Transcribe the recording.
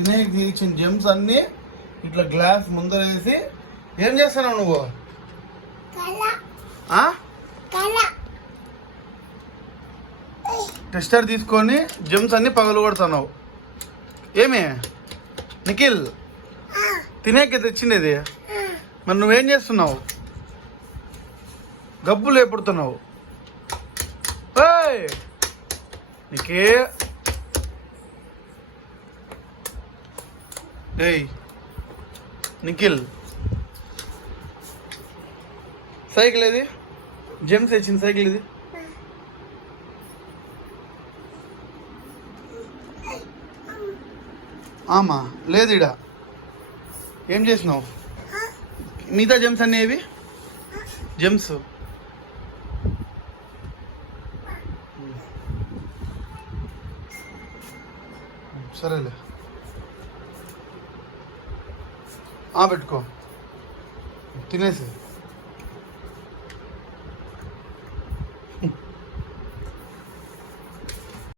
తినేకి ఇచ్చిన జెమ్స్ అన్ని ఇట్లా గ్లాస్ ముందర వేసి ఏం చేస్తున్నావు నువ్వు? టెస్టర్ తీసుకొని జెమ్స్ అన్ని పగలు కొడుతున్నావు. ఏమి నిఖిల్ తినేకి తెచ్చిండేది? మరి నువ్వేం చేస్తున్నావు? గబ్బులు ఏపుడుతున్నావు. నీకే ఏయ్ నిఖిల్, సైకిల్ ఏది? జెమ్స్ తెచ్చింది సైకిల్ ఇది. ఆమా లేదు ఇడా. ఏం చేసినావు? మిగతా జెమ్స్ అన్నీ ఏవి? జెమ్స్ సరేలే పెట్టుకో, తినేసి.